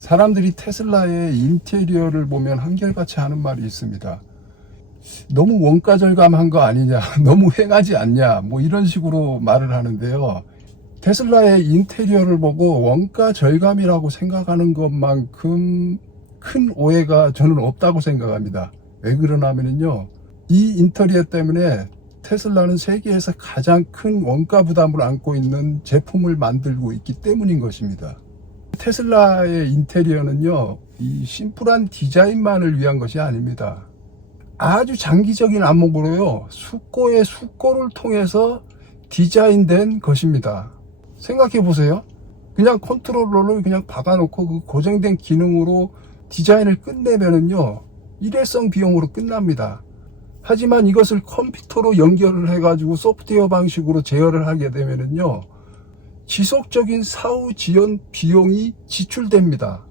사람들이 테슬라의 인테리어를 보면 한결같이 하는 말이 있습니다. 너무 원가 절감한 거 아니냐, 너무 휑하지 않냐, 뭐 이런 식으로 말을 하는데요. 테슬라의 인테리어를 보고 원가 절감이라고 생각하는 것만큼 큰 오해가 저는 없다고 생각합니다. 왜 그러냐면요, 이 인테리어 때문에 테슬라는 세계에서 가장 큰 원가 부담을 안고 있는 제품을 만들고 있기 때문인 것입니다. 테슬라의 인테리어는요, 이 심플한 디자인만을 위한 것이 아닙니다. 아주 장기적인 안목으로요, 숙고의 숙고를 통해서 디자인된 것입니다. 생각해 보세요. 그냥 컨트롤러를 그냥 박아놓고 그 고정된 기능으로 디자인을 끝내면은요, 일회성 비용으로 끝납니다. 하지만 이것을 컴퓨터로 연결을 해가지고 소프트웨어 방식으로 제어를 하게 되면은요, 지속적인 사후 지연 비용이 지출됩니다.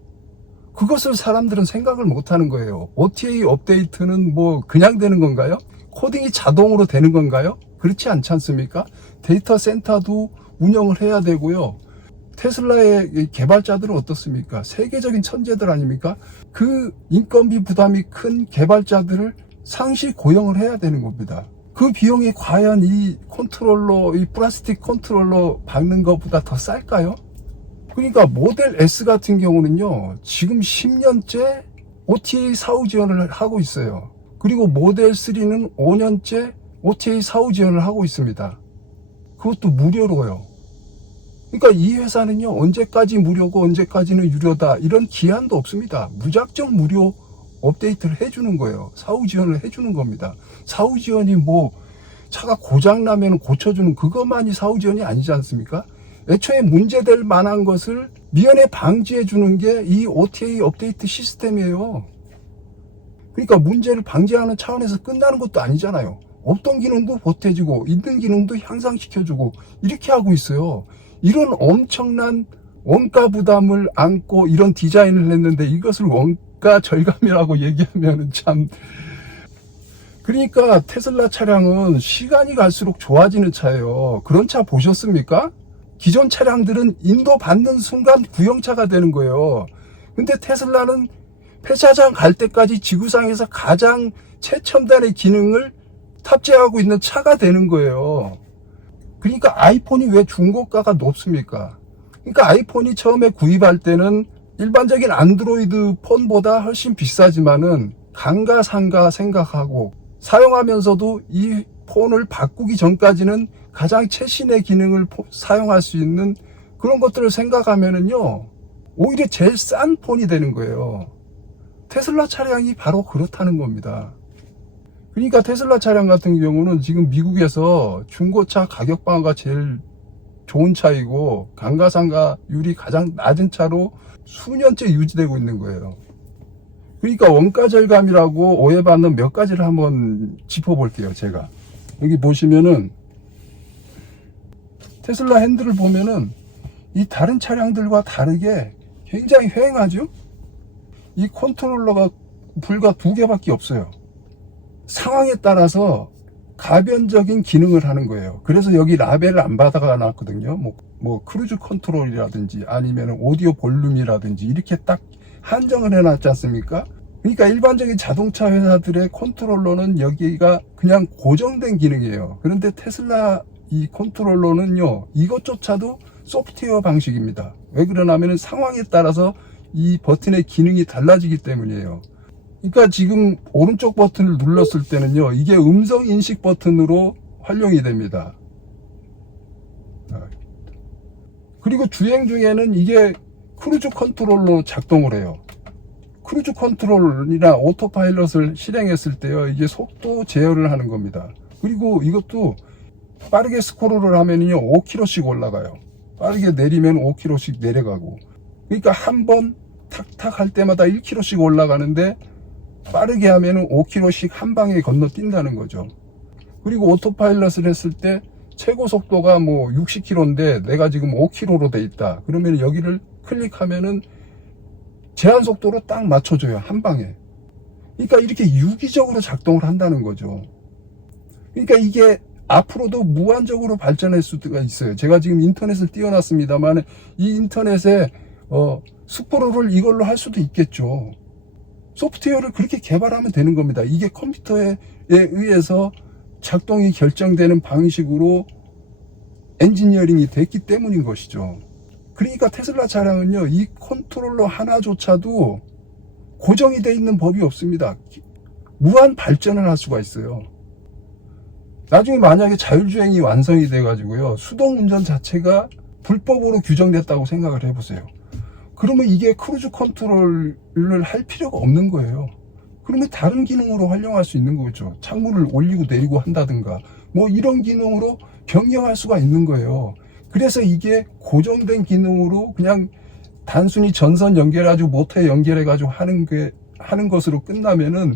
그것을 사람들은 생각을 못하는 거예요. OTA 업데이트는 뭐 그냥 되는 건가요? 코딩이 자동으로 되는 건가요? 그렇지 않지 않습니까? 데이터 센터도 운영을 해야 되고요. 테슬라의 개발자들은 어떻습니까? 세계적인 천재들 아닙니까? 그 인건비 부담이 큰 개발자들을 상시 고용을 해야 되는 겁니다. 그 비용이 과연 이 컨트롤러, 이 플라스틱 컨트롤러 박는 것보다 더 쌀까요? 그러니까 모델 S 같은 경우는요, 지금 10년째 OTA 사후 지원을 하고 있어요. 그리고 모델 3는 5년째 OTA 사후 지원을 하고 있습니다. 그것도 무료로요. 그러니까 이 회사는요, 언제까지 무료고 언제까지는 유료다, 이런 기한도 없습니다. 무작정 무료 업데이트를 해주는 거예요. 사후 지원을 해주는 겁니다. 사후 지원이 뭐 차가 고장나면 고쳐주는 그것만이 사후 지원이 아니지 않습니까? 애초에 문제될 만한 것을 미연에 방지해 주는 게 이 OTA 업데이트 시스템이에요. 그러니까 문제를 방지하는 차원에서 끝나는 것도 아니잖아요. 없던 기능도 보태주고 있는 기능도 향상시켜주고 이렇게 하고 있어요. 이런 엄청난 원가 부담을 안고 이런 디자인을 했는데 이것을 원가 절감이라고 얘기하면 참, 그러니까 테슬라 차량은 시간이 갈수록 좋아지는 차예요. 그런 차 보셨습니까? 기존 차량들은 인도받는 순간 구형차가 되는 거예요. 근데 테슬라는 폐차장 갈 때까지 지구상에서 가장 최첨단의 기능을 탑재하고 있는 차가 되는 거예요. 그러니까 아이폰이 왜 중고가가 높습니까? 그러니까 아이폰이 처음에 구입할 때는 일반적인 안드로이드 폰보다 훨씬 비싸지만은 강가상가 생각하고 사용하면서도 이 폰을 바꾸기 전까지는 가장 최신의 기능을 사용할 수 있는 그런 것들을 생각하면은요, 오히려 제일 싼 폰이 되는 거예요. 테슬라 차량이 바로 그렇다는 겁니다. 그러니까 테슬라 차량 같은 경우는 지금 미국에서 중고차 가격 방어가 제일 좋은 차이고 감가상가율이 가장 낮은 차로 수년째 유지되고 있는 거예요. 그러니까 원가 절감이라고 오해받는 몇 가지를 한번 짚어볼게요. 제가 여기 보시면은 테슬라 핸들을 보면은 이 다른 차량들과 다르게 굉장히 휑하죠. 이 컨트롤러가 불과 2개밖에 없어요. 상황에 따라서 가변적인 기능을 하는 거예요. 그래서 여기 라벨을 안 받아가 놨거든요. 뭐 크루즈 컨트롤이라든지 아니면 오디오 볼륨이라든지 이렇게 딱 한정을 해놨지 않습니까? 그러니까 일반적인 자동차 회사들의 컨트롤러는 여기가 그냥 고정된 기능이에요. 그런데 테슬라 이 컨트롤러는요, 이것조차도 소프트웨어 방식입니다. 왜 그러냐면 상황에 따라서 이 버튼의 기능이 달라지기 때문이에요. 그러니까 지금 오른쪽 버튼을 눌렀을 때는요, 이게 음성 인식 버튼으로 활용이 됩니다. 그리고 주행 중에는 이게 크루즈 컨트롤로 작동을 해요. 크루즈 컨트롤이나 오토파일럿을 실행했을 때요, 이게 속도 제어를 하는 겁니다. 그리고 이것도 빠르게 스크롤을 하면요 5km씩 올라가요. 빠르게 내리면 5km씩 내려가고. 그러니까 한 번 탁탁 할 때마다 1km씩 올라가는데 빠르게 하면 5km씩 한 방에 건너뛴다는 거죠. 그리고 오토파일럿을 했을 때 최고 속도가 뭐 60km인데 내가 지금 5km로 돼 있다. 그러면 여기를 클릭하면은 제한 속도로 딱 맞춰줘요. 한 방에. 그러니까 이렇게 유기적으로 작동을 한다는 거죠. 그러니까 이게 앞으로도 무한적으로 발전할 수가 있어요. 제가 지금 인터넷을 띄워놨습니다만 이 인터넷에 스포로를 이걸로 할 수도 있겠죠. 소프트웨어를 그렇게 개발하면 되는 겁니다. 이게 컴퓨터에 의해서 작동이 결정되는 방식으로 엔지니어링이 됐기 때문인 것이죠. 그러니까 테슬라 차량은요, 이 컨트롤러 하나조차도 고정이 되어 있는 법이 없습니다. 무한 발전을 할 수가 있어요. 나중에 만약에 자율주행이 완성이 돼가지고요, 수동운전 자체가 불법으로 규정됐다고 생각을 해보세요. 그러면 이게 크루즈 컨트롤을 할 필요가 없는 거예요. 그러면 다른 기능으로 활용할 수 있는 거죠. 창문을 올리고 내리고 한다든가 뭐 이런 기능으로 변경할 수가 있는 거예요. 그래서 이게 고정된 기능으로 그냥 단순히 전선 연결해가지고 모터에 연결해가지고 하는 것으로 끝나면은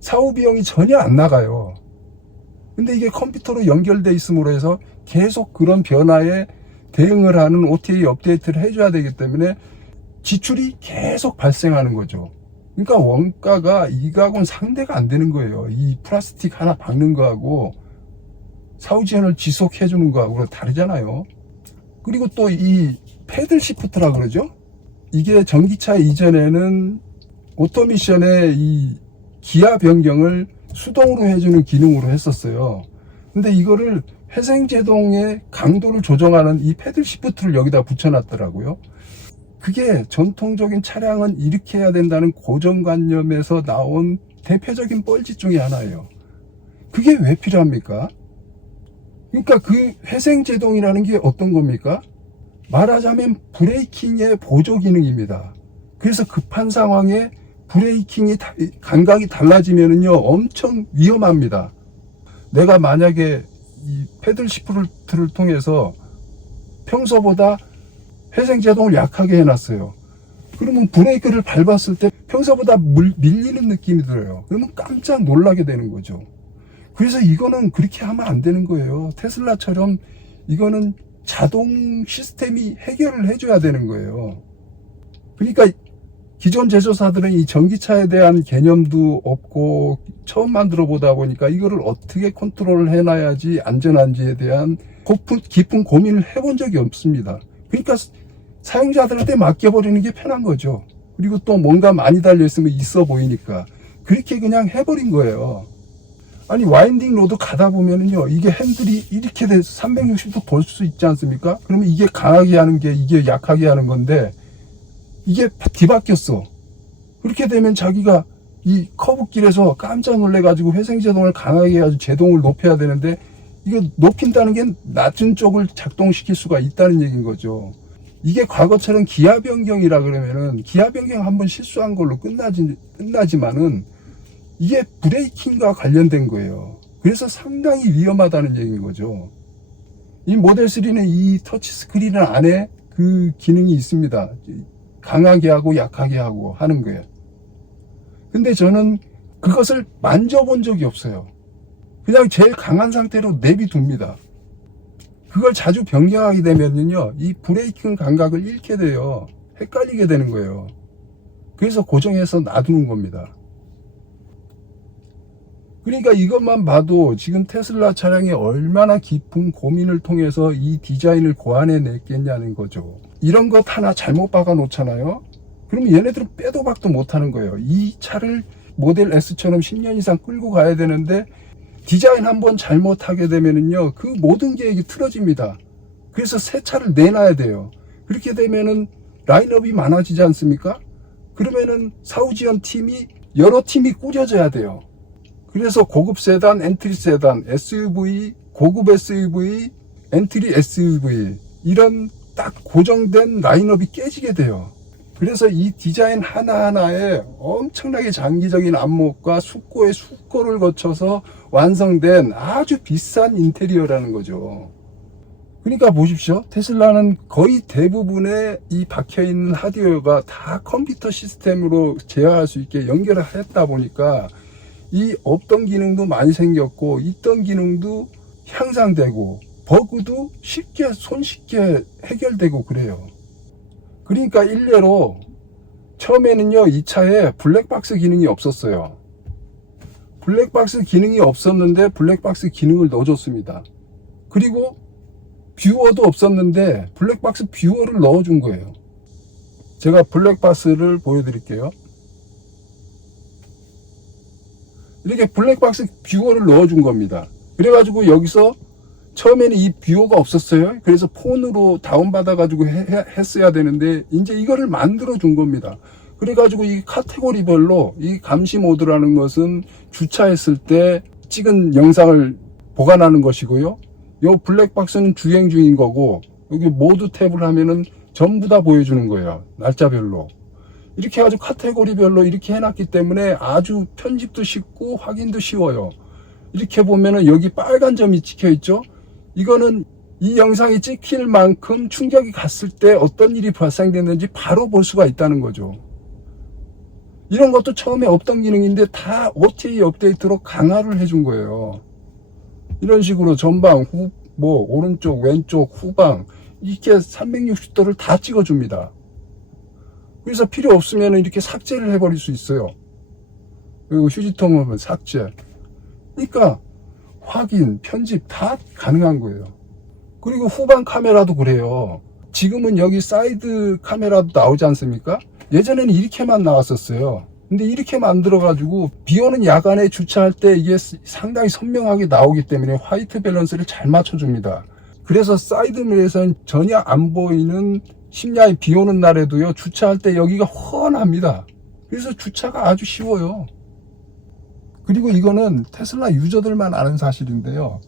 사후 비용이 전혀 안 나가요. 근데 이게 컴퓨터로 연결돼 있음으로 해서 계속 그런 변화에 대응을 하는 OTA 업데이트를 해줘야 되기 때문에 지출이 계속 발생하는 거죠. 그러니까 원가가 이거하고는 상대가 안 되는 거예요. 이 플라스틱 하나 박는 거하고 사후지연을 지속해 주는 거하고 다르잖아요. 그리고 또 이 패들 시프트라 그러죠. 이게 전기차 이전에는 오토미션의 이 기아 변경을 수동으로 해주는 기능으로 했었어요. 근데 이거를 회생제동의 강도를 조정하는 이 패들 시프트를 여기다 붙여놨더라고요. 그게 전통적인 차량은 이렇게 해야 된다는 고정관념에서 나온 대표적인 뻘짓 중에 하나예요. 그게 왜 필요합니까? 그러니까 그 회생제동이라는 게 어떤 겁니까? 말하자면 브레이킹의 보조 기능입니다. 그래서 급한 상황에 브레이킹이 감각이 달라지면은요, 엄청 위험합니다. 내가 만약에 이 패들 시프트를 통해서 평소보다 회생제동을 약하게 해놨어요. 그러면 브레이크를 밟았을 때 평소보다 밀리는 느낌이 들어요. 그러면 깜짝 놀라게 되는 거죠. 그래서 이거는 그렇게 하면 안 되는 거예요. 테슬라처럼 이거는 자동 시스템이 해결을 해줘야 되는 거예요. 그러니까 기존 제조사들은 이 전기차에 대한 개념도 없고 처음 만들어 보다 보니까 이거를 어떻게 컨트롤을 해놔야지 안전한지에 대한 깊은 고민을 해본 적이 없습니다. 그러니까 사용자들한테 맡겨버리는 게 편한 거죠. 그리고 또 뭔가 많이 달려있으면 있어 보이니까 그렇게 그냥 해버린 거예요. 아니 와인딩 로드 가다 보면은요, 이게 핸들이 이렇게 돼서 360도 돌 수 있지 않습니까? 그러면 이게 강하게 하는 게 이게 약하게 하는 건데 이게 뒤바뀌었어. 그렇게 되면 자기가 이 커브길에서 깜짝 놀래가지고 회생제동을 강하게 해가지고 제동을 높여야 되는데 이거 높인다는 게 낮은 쪽을 작동시킬 수가 있다는 얘기인 거죠. 이게 과거처럼 기아 변경이라 그러면은 기아 변경 한번 실수한 걸로 끝나지만은 이게 브레이킹과 관련된 거예요. 그래서 상당히 위험하다는 얘기인 거죠. 이 모델 3는 이 터치 스크린 안에 그 기능이 있습니다. 강하게 하고 약하게 하고 하는 거예요. 근데 저는 그것을 만져본 적이 없어요. 그냥 제일 강한 상태로 내비둡니다. 그걸 자주 변경하게 되면요, 이 브레이킹 감각을 잃게 돼요. 헷갈리게 되는 거예요. 그래서 고정해서 놔두는 겁니다. 그러니까 이것만 봐도 지금 테슬라 차량이 얼마나 깊은 고민을 통해서 이 디자인을 고안해 냈겠냐는 거죠. 이런 것 하나 잘못 박아 놓잖아요. 그러면 얘네들은 빼도 박도 못하는 거예요. 이 차를 모델 S처럼 10년 이상 끌고 가야 되는데 디자인 한번 잘못하게 되면은요, 그 모든 계획이 틀어집니다. 그래서 새 차를 내놔야 돼요. 그렇게 되면은 라인업이 많아지지 않습니까? 그러면은 사후지원 팀이 여러 팀이 꾸려져야 돼요. 그래서 고급 세단, 엔트리 세단, SUV, 고급 SUV, 엔트리 SUV 이런 딱 고정된 라인업이 깨지게 돼요. 그래서 이 디자인 하나하나에 엄청나게 장기적인 안목과 숙고의 숙고를 거쳐서 완성된 아주 비싼 인테리어라는 거죠. 그러니까 보십시오. 테슬라는 거의 대부분의 이 박혀있는 하드웨어가 다 컴퓨터 시스템으로 제어할 수 있게 연결을 했다 보니까 이 없던 기능도 많이 생겼고 있던 기능도 향상되고 버그도 손쉽게 해결되고 그래요. 그러니까 일례로 처음에는요, 이 차에 블랙박스 기능이 없었어요. 블랙박스 기능이 없었는데 블랙박스 기능을 넣어줬습니다. 그리고 뷰어도 없었는데 블랙박스 뷰어를 넣어준 거예요. 제가 블랙박스를 보여드릴게요. 이렇게 블랙박스 뷰어를 넣어준 겁니다. 그래가지고 여기서 처음에는 이 뷰어가 없었어요. 그래서 폰으로 다운받아가지고 했어야 되는데 이제 이거를 만들어 준 겁니다. 그래가지고 이 카테고리별로 이 감시 모드라는 것은 주차했을 때 찍은 영상을 보관하는 것이고요. 이 블랙박스는 주행 중인 거고, 여기 모드 탭을 하면은 전부 다 보여주는 거예요. 날짜별로. 이렇게 해가지고 카테고리별로 이렇게 해놨기 때문에 아주 편집도 쉽고 확인도 쉬워요. 이렇게 보면은 여기 빨간 점이 찍혀 있죠. 이거는 이 영상이 찍힐 만큼 충격이 갔을 때 어떤 일이 발생됐는지 바로 볼 수가 있다는 거죠. 이런 것도 처음에 없던 기능인데 다 OTA 업데이트로 강화를 해준 거예요. 이런 식으로 전방, 오른쪽, 왼쪽, 후방 이렇게 360도를 다 찍어줍니다. 그래서 필요 없으면 이렇게 삭제를 해버릴 수 있어요. 그리고 휴지통 하면 삭제. 그러니까 확인, 편집 다 가능한 거예요. 그리고 후방 카메라도 그래요. 지금은 여기 사이드 카메라도 나오지 않습니까? 예전에는 이렇게만 나왔었어요. 근데 이렇게 만들어가지고 비 오는 야간에 주차할 때 이게 상당히 선명하게 나오기 때문에 화이트 밸런스를 잘 맞춰줍니다. 그래서 사이드미러에서는 전혀 안 보이는 심야에 비 오는 날에도요, 주차할 때 여기가 훤합니다. 그래서 주차가 아주 쉬워요. 그리고 이거는 테슬라 유저들만 아는 사실인데요.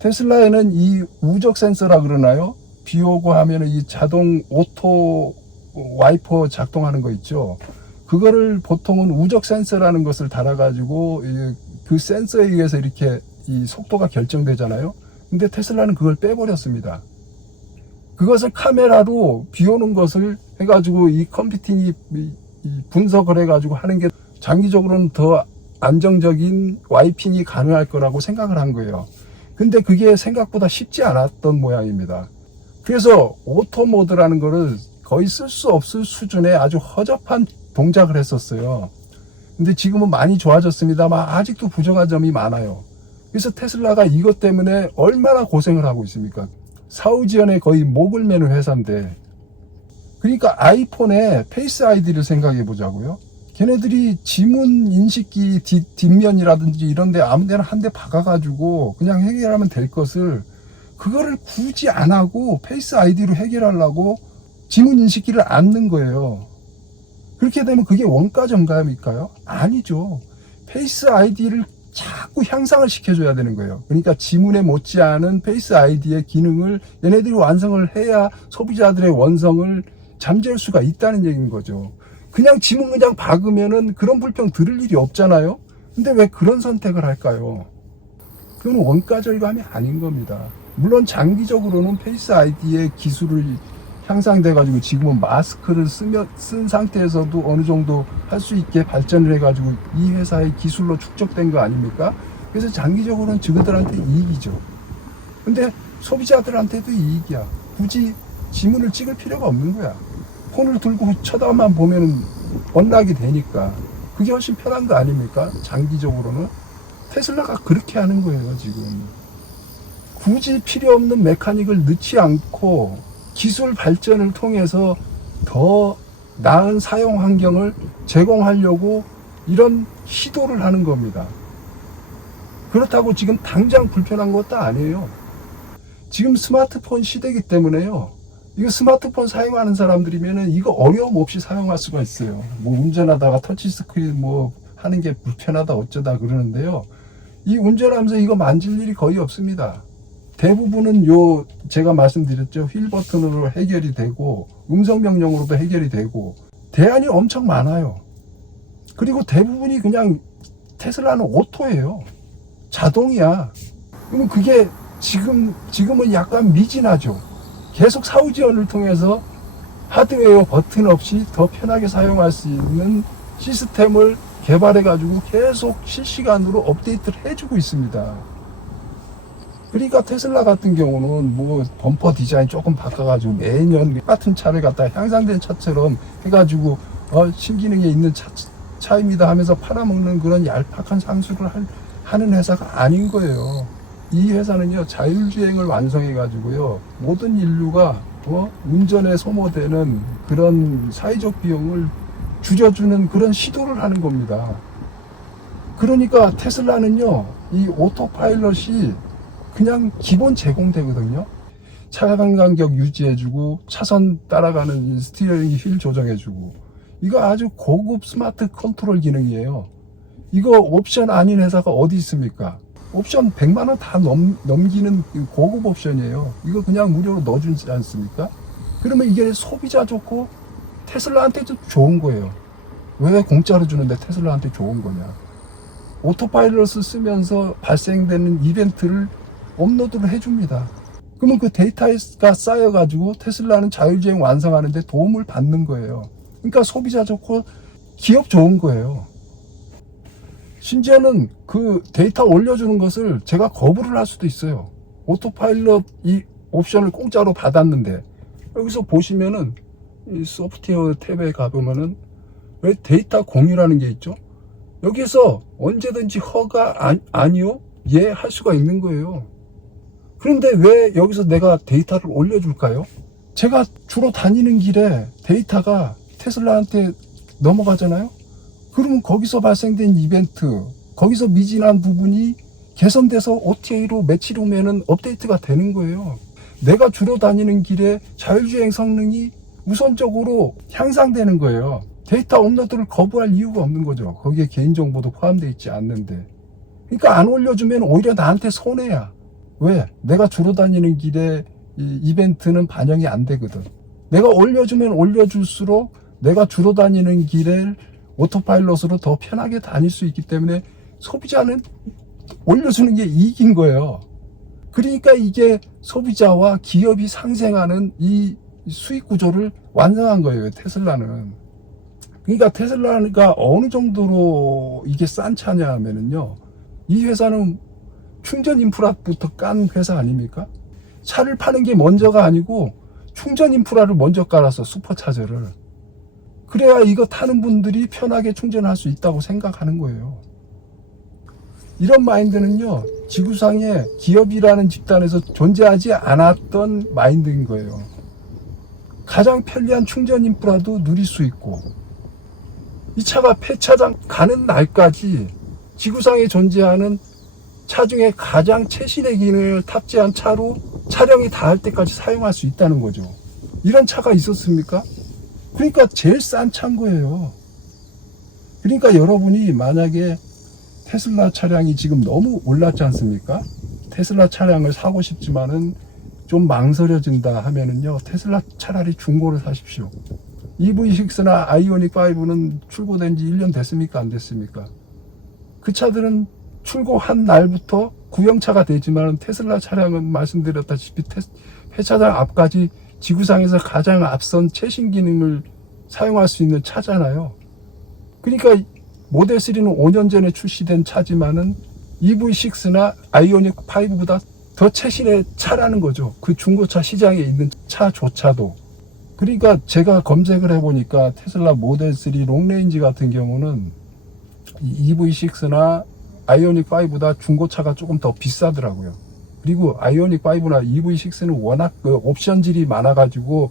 테슬라에는 이 우적 센서라 그러나요? 비 오고 하면 이 자동 오토 와이퍼 작동하는 거 있죠. 그거를 보통은 우적 센서라는 것을 달아가지고 그 센서에 의해서 이렇게 이 속도가 결정되잖아요. 근데 테슬라는 그걸 빼버렸습니다. 그것을 카메라로 비 오는 것을 해가지고 이 컴퓨팅이 분석을 해가지고 하는 게 장기적으로는 더 안정적인 와이핑이 가능할 거라고 생각을 한 거예요. 근데 그게 생각보다 쉽지 않았던 모양입니다. 그래서 오토 모드라는 거를 거의 쓸 수 없을 수준의 아주 허접한 동작을 했었어요. 근데 지금은 많이 좋아졌습니다만 아직도 부정한 점이 많아요. 그래서 테슬라가 이것 때문에 얼마나 고생을 하고 있습니까? 사우지연의 거의 목을 매는 회사인데, 그러니까 아이폰에 페이스 아이디를 생각해 보자고요. 걔네들이 지문 인식기 뒷면이라든지 이런 데 아무 데나 한 대 박아가지고 그냥 해결하면 될 것을, 그거를 굳이 안 하고 페이스 아이디로 해결하려고 지문 인식기를 안 넣은 거예요. 그렇게 되면 그게 원가 정감일까요? 아니죠. 페이스 아이디를 자꾸 향상을 시켜줘야 되는 거예요. 그러니까 지문에 못지않은 페이스 아이디의 기능을 얘네들이 완성을 해야 소비자들의 원성을 잠재울 수가 있다는 얘기인 거죠. 그냥 지문 그냥 박으면은 그런 불평 들을 일이 없잖아요. 근데 왜 그런 선택을 할까요? 그건 원가 절감이 아닌 겁니다. 물론 장기적으로는 페이스 아이디의 기술을 향상돼가지고 지금은 마스크를 쓴 상태에서도 어느 정도 할 수 있게 발전을 해가지고 이 회사의 기술로 축적된 거 아닙니까? 그래서 장기적으로는 저들한테 이익이죠. 근데 소비자들한테도 이익이야. 굳이 지문을 찍을 필요가 없는 거야. 폰을 들고 쳐다만 보면 언락이 되니까 그게 훨씬 편한 거 아닙니까? 장기적으로는. 테슬라가 그렇게 하는 거예요, 지금. 굳이 필요 없는 메카닉을 넣지 않고 기술 발전을 통해서 더 나은 사용 환경을 제공하려고 이런 시도를 하는 겁니다. 그렇다고 지금 당장 불편한 것도 아니에요. 지금 스마트폰 시대이기 때문에요. 이거 스마트폰 사용하는 사람들이면은 이거 어려움 없이 사용할 수가 있어요. 뭐 운전하다가 터치스크린 뭐 하는 게 불편하다 어쩌다 그러는데요. 이 운전하면서 이거 만질 일이 거의 없습니다. 대부분은 제가 말씀드렸죠. 휠 버튼으로 해결이 되고 음성 명령으로도 해결이 되고 대안이 엄청 많아요. 그리고 대부분이 그냥 테슬라는 오토예요. 자동이야. 그러면 그게 지금은 약간 미진하죠. 계속 사후지원을 통해서 하드웨어 버튼 없이 더 편하게 사용할 수 있는 시스템을 개발해가지고 계속 실시간으로 업데이트를 해주고 있습니다. 그러니까 테슬라 같은 경우는 뭐 범퍼 디자인 조금 바꿔가지고 매년 같은 차를 갖다 향상된 차처럼 해가지고 신기능에 있는 차입니다 하면서 팔아먹는 그런 얄팍한 상술을 하는 회사가 아닌 거예요. 이 회사는요, 자율주행을 완성해가지고요, 모든 인류가 운전에 소모되는 그런 사회적 비용을 줄여주는 그런 시도를 하는 겁니다. 그러니까 테슬라는요, 이 오토파일럿이 그냥 기본 제공되거든요. 차간 간격 유지해주고, 차선 따라가는 스티어링 휠 조정해주고, 이거 아주 고급 스마트 컨트롤 기능이에요. 이거 옵션 아닌 회사가 어디 있습니까? 옵션 100만원 다 넘기는 고급 옵션이에요. 이거 그냥 무료로 넣어주지 않습니까? 그러면 이게 소비자 좋고 테슬라한테도 좋은 거예요. 왜 공짜로 주는데 테슬라한테 좋은 거냐? 오토파일럿을 쓰면서 발생되는 이벤트를 업로드를 해줍니다. 그러면 그 데이터가 쌓여가지고 테슬라는 자율주행 완성하는데 도움을 받는 거예요. 그러니까 소비자 좋고 기업 좋은 거예요. 심지어는 그 데이터 올려주는 것을 제가 거부를 할 수도 있어요. 오토파일럿 이 옵션을 공짜로 받았는데, 여기서 보시면은 이 소프트웨어 탭에 가보면은 왜 데이터 공유라는 게 있죠? 여기서 언제든지 허가 아니요? 예 할 수가 있는 거예요. 그런데 왜 여기서 내가 데이터를 올려줄까요? 제가 주로 다니는 길에 데이터가 테슬라한테 넘어가잖아요? 그러면 거기서 발생된 이벤트, 거기서 미진한 부분이 개선돼서 OTA로 며칠 후면은 업데이트가 되는 거예요. 내가 주로 다니는 길에 자율주행 성능이 우선적으로 향상되는 거예요. 데이터 업로드를 거부할 이유가 없는 거죠. 거기에 개인정보도 포함되어 있지 않는데. 그러니까 안 올려주면 오히려 나한테 손해야. 왜? 내가 주로 다니는 길에 이 이벤트는 반영이 안 되거든. 내가 올려주면 올려줄수록 내가 주로 다니는 길을 오토파일럿으로 더 편하게 다닐 수 있기 때문에 소비자는 올려주는 게 이익인 거예요. 그러니까 이게 소비자와 기업이 상생하는 이 수익 구조를 완성한 거예요, 테슬라는. 그러니까 테슬라가 어느 정도로 이게 싼 차냐 하면은요, 이 회사는 충전 인프라부터 깐 회사 아닙니까? 차를 파는 게 먼저가 아니고 충전 인프라를 먼저 깔았어, 슈퍼차저를. 그래야 이거 타는 분들이 편하게 충전할 수 있다고 생각하는 거예요. 이런 마인드는요, 지구상에 기업이라는 집단에서 존재하지 않았던 마인드인 거예요. 가장 편리한 충전 인프라도 누릴 수 있고, 이 차가 폐차장 가는 날까지 지구상에 존재하는 차 중에 가장 최신의 기능을 탑재한 차로 촬영이 닿을 때까지 사용할 수 있다는 거죠. 이런 차가 있었습니까? 그러니까 제일 싼 차인 거예요. 그러니까 여러분이 만약에 테슬라 차량이 지금 너무 올랐지 않습니까? 테슬라 차량을 사고 싶지만은 좀 망설여진다 하면은요, 테슬라 차라리 중고를 사십시오. EV6나 아이오닉5는 출고된 지 1년 됐습니까? 안 됐습니까? 그 차들은 출고한 날부터 구형차가 되지만 테슬라 차량은 말씀드렸다시피 폐차장 앞까지 지구상에서 가장 앞선 최신 기능을 사용할 수 있는 차잖아요. 그러니까 모델 3는 5년 전에 출시된 차지만은 EV6나 아이오닉 5보다 더 최신의 차라는 거죠. 그 중고차 시장에 있는 차조차도. 그러니까 제가 검색을 해보니까 테슬라 모델 3 롱레인지 같은 경우는 EV6나 아이오닉 5보다 중고차가 조금 더 비싸더라고요. 그리고 아이오닉 5나 EV6는 워낙 그 옵션질이 많아가지고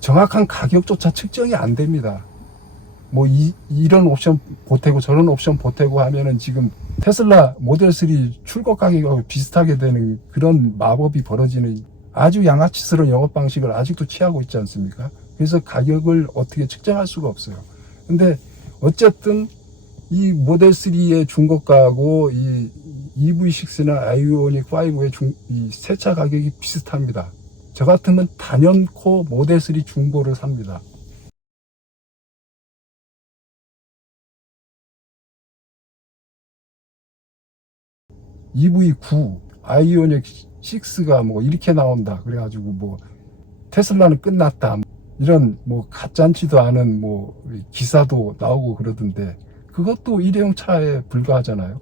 정확한 가격조차 측정이 안 됩니다. 뭐 이런 옵션 보태고 저런 옵션 보태고 하면은 지금 테슬라 모델 3 출고 가격하고 비슷하게 되는 그런 마법이 벌어지는 아주 양아치스러운 영업 방식을 아직도 취하고 있지 않습니까? 그래서 가격을 어떻게 측정할 수가 없어요. 근데 어쨌든 이 모델 3의 중고가하고 이 EV6나 아이오닉 5의 이 새 차 가격이 비슷합니다. 저 같으면 단연코 모델 3 중고를 삽니다. EV9, 아이오닉 6가 뭐 이렇게 나온다. 그래가지고 뭐 테슬라는 끝났다. 이런 뭐 가짠치도 않은 뭐 기사도 나오고 그러던데 그것도 일회용 차에 불과하잖아요.